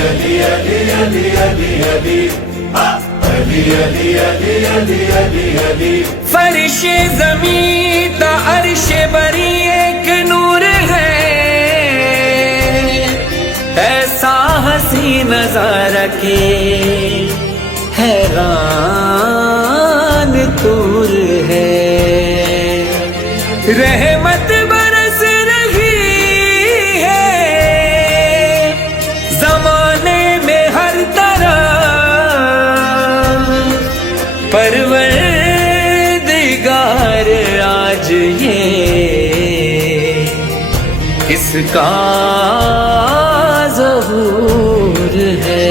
علی علی علی علی علی علی علی علی علی علی علی فرش زمین تا عرش بری ایک نور ہے، ایسا حسین نظارہ کے حیران طور ہے، رحمت برس رہی ہے زمانے میں ہر طرح، پروردگار آج یہ کس کا ظہور ہے؟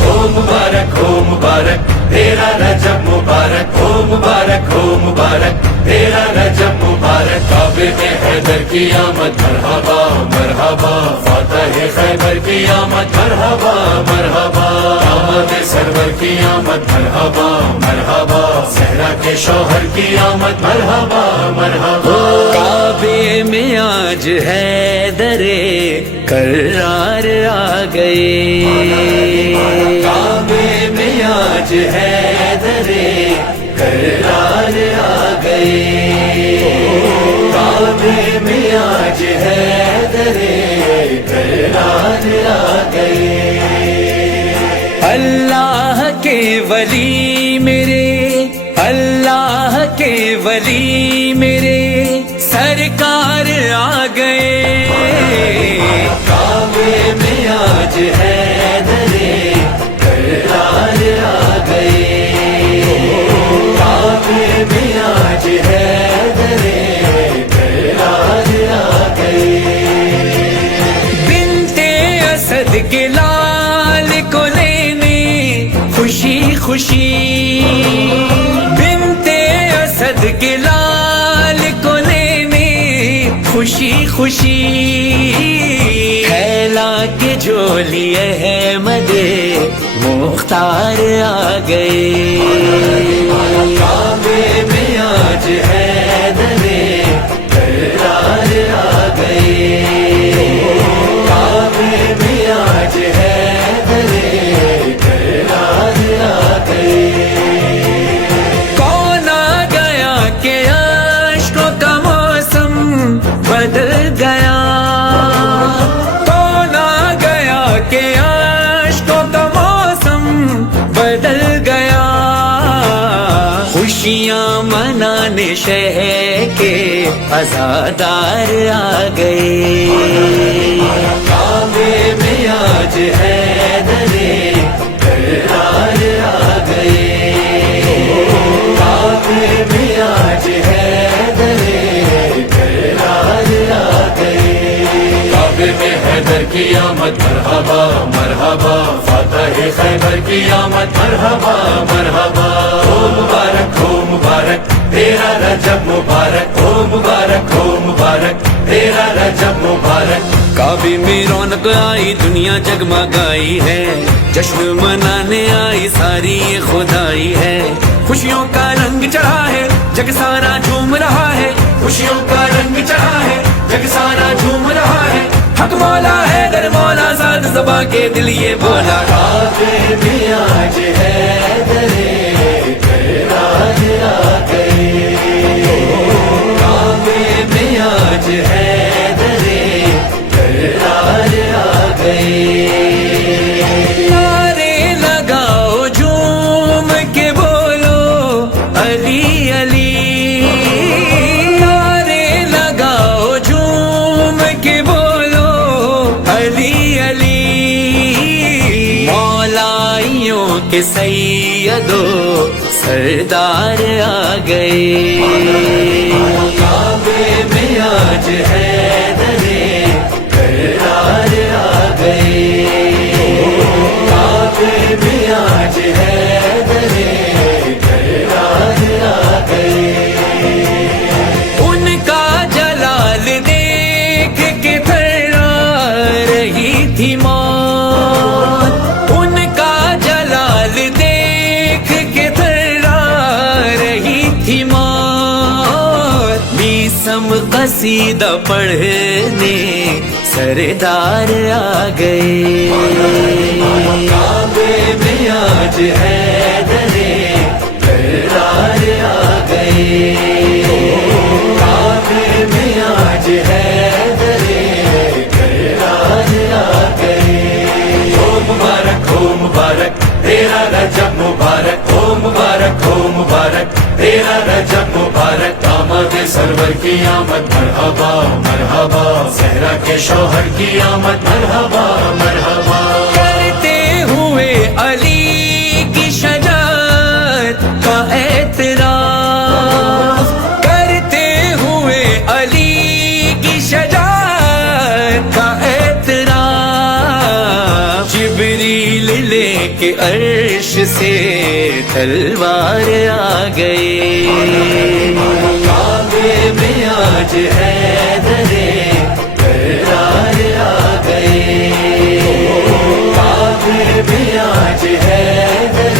ہو مبارک تیرا رجب مبارک، ہو مبارک تیرا رجب مبارک، کعبے میں حیدر کی آمد مرحبا مرحبا، فاتح خیبر کی آمد مرحبا مرحبا، آمد سرور کی آمد مرحبا مرحبا، صحرا کے شوہر کی آمد مرحبا مرحبا، کعبے میں آج حیدر کرار آ گئے، کعبے میں آج حیدر کرار آ گئے، کعبے میں آج حیدر کرار آ گئے، اللہ کے ولی میرے، اللہ کے ولی میرے سرکار آ گئے، کعبے میں آج حیدر کرار آ گئے، کعبے میں آج حیدر کرار آ گئے، بنت اسد کے لال کو لینے خوشی خوشی، بنت اسد کے لال کو لینے خوشی خوشی، پھیلا کے جھولی احمد مختار آ گئے، کعبے میں آج حیدر کرار آ گئے، کعبے میں آج حیدر کرار آ گئے، کون آ گیا کہ عشقوں کا موسم بدل گیا، کون آ گیا کہ عشقوں کا موسم بدل گیا، خوشیاں منانے شہر کے عزادار آ گئے، کعبے میں آج حیدر کرار آ گئے، کعبے میں آج حیدر کرار آ گئے، کعبے میں حیدر کی آمد مرحبا مرحبا، فاتح خیبر کی آمد مرحبا مرحبا، ہو مبارک تیرا رجب مبارک، ہو مبارک تیرا رجب مبارک، کعبے میں رونق آئی دنیا جگمگائی ہے، جشن منانے آئی ساری یہ خدائی ہے، خوشیوں کا رنگ چڑھا ہے جگ سارا جھوم رہا ہے، خوشیوں کا رنگ چڑھا ہے جگ سارا جھوم رہا ہے، حق مولا ہے در مولا زاد زباں کے دل یہ بولا، کعبے میں آج حیدر کرار آ گئے، کعبے میں آج حیدر کرار آ گئے، نعرے لگاؤ جھوم کے بولو علی علی، نعرے لگاؤ جھوم کے بولو علی علی، مولائیوں کے سیدو سردار آ گئے، کعبے میں آج حیدر کرار آ گئے، کعبے میں آج حیدر کرار آ گئے، ان کا جلال دیکھ کے تھرا رہی تھی موت، ان کا جلال دیکھ کے تھرا رہی تھی موت، بیسم قصیدہ پڑھنے سردار آ گئے. کعبے میں آج حیدر کرار آ گئے. کعبے میں آج حیدر کرار آ گئے. ہو مبارک ہو مبارک تیرا رجب مبارک. ہو مبارک ہو مبارک تیرا رجب مبارک. داماد سرور کی آمد مرحبا مرحبا. زہرا کے شوہر کی آمد مرحبا مرحبا. کرتے ہوئے علی کی شجاعت کا اعتراف. کرتے ہوئے علی کی شجاعت کا اعتراف. جبریل لے کے عرش سے تلوار آ گئے. کعبے میں آج حیدر کرار آ گئے. کعبے میں آج حیدر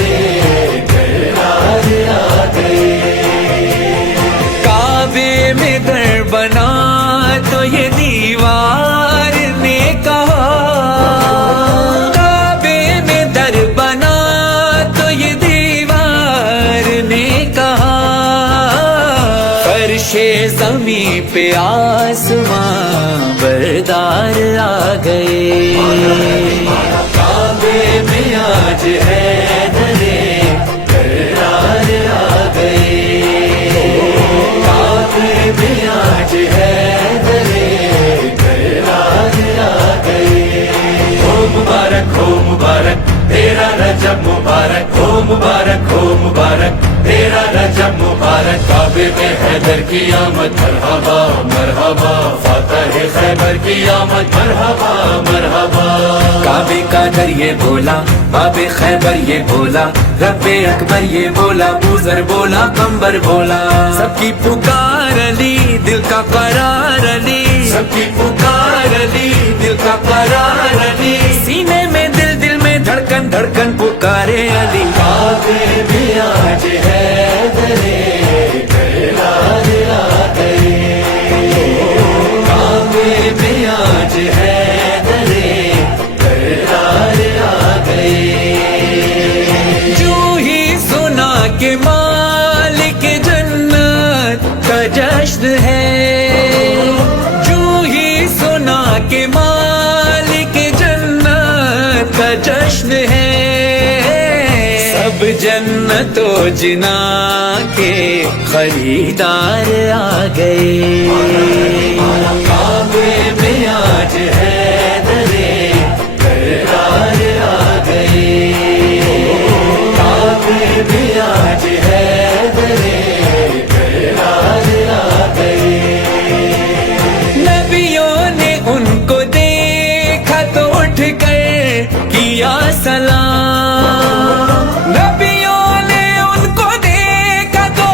کرار آ گئے. کعبے میں در بنا تو یہ دیوار نے کہا. کعبے میں در بنا تو یہ دیوار نے کہا. فرش زمین پہ آسمان بردار آ گئے. کعبے میں آج حیدر کرار آ گئے. کعبے میں آج حیدر کرار آ گئے. ہو مبارک ہو مبارک تیرا رجب مبارک. ہو مبارک ہو مبارک تیرا رجب مبارک. کعبے میں حیدر کی آمد مرحبا مرحبا. فاتح خیبر کی آمد مرحبا مرحبا. کعبے کا در یہ بولا باب خیبر یہ بولا. رب اکبر یہ بولا. بوزر بولا قمبر بولا. سب کی پکار علی دل کا قرار علی. سب کی پکار علی دل کا قرار علی. سینے میں دل دل میں دھڑکن دھڑکن پکارے علی. کعبے میں آج حیدر کرار آ گئے. کعبے میں آج حیدر کرار آ گئے. جو ہی سنا کہ مالک جنت کا جشن ہے. جو ہی سنا کہ مالک جنت کا جشن ہے. سب جنت و جنا کے خریدار آ گئے. کعبے میں آج حیدر کرار آ گئے. کعبے میں آج حیدر کرار آ گئے. نبیوں نے ان کو دیکھا تو اٹھ کر کیا سلام. نبیوں نے ان کو دیکھا تو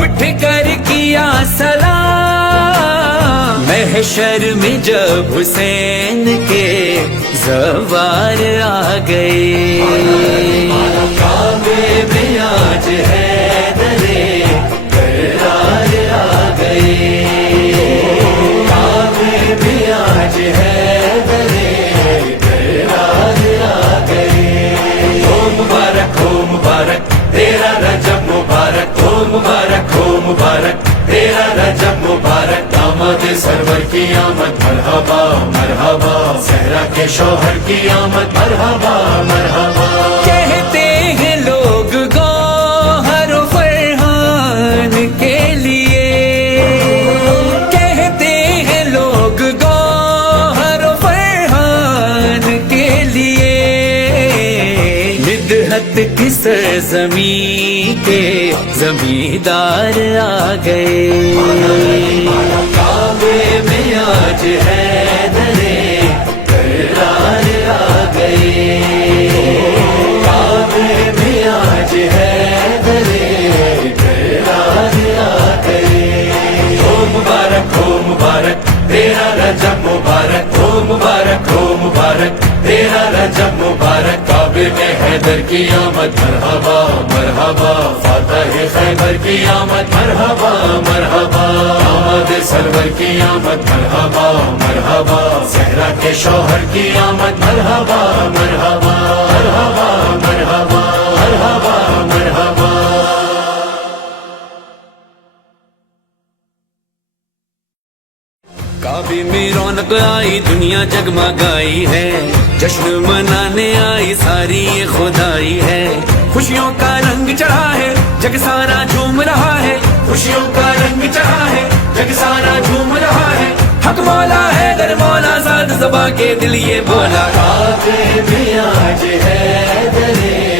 اٹھ کر کیا سلام. محشر میں جب حسین کے زوار آ گئے. کعبے میں آج حیدر کرار آ گئے. کعبے میں آج حیدر کرار آ گئے. ہو مبارک ہو مبارک تیرا رجب مبارک. ہو مبارک ہو مبارک تیرا رجب مبارک. داماد سرور کی آمد مرحبا مرحبا. زہرا کے شوہر کی آمد مرحبا مرحبا. کہتے ہیں لوگ گوہر و فرحان کے لیے. کہتے ہیں لوگ گوہر و فرحان کے لیے. ندہت کی سرزمین کے زمیندار آ گئے. کعبے میں آج حیدر کرار آ گئے. کعبے میں آج حیدر کرار آ گئے. ہو مبارک ہو مبارک تیرا رجب مبارک. ہو مبارک ہو مبارک تیرا رجب مبارک. کعبے کعبے میں حیدر کی آمد مرحبا مرحبا فاتح خیبر کی آمد مرحبا مرحبا آمد سرور کی آمد مرحبا مرحبا صحرا کے شوہر کی آمد مرحبا مرحبا مرحبا مرحبا مرحبا مرحبا کعبے میں رونق آئی دنیا جگمگائی ہے جشن منانے آئی ساری یہ خدائی ہے خوشیوں کا رنگ چڑھا ہے جگ سارا جھوم رہا ہے خوشیوں کا رنگ چڑھا ہے جگ سارا جھوم رہا ہے حق مولا ہے در مولا زاد زباں کے دل یہ بولا کعبے میں آج حیدر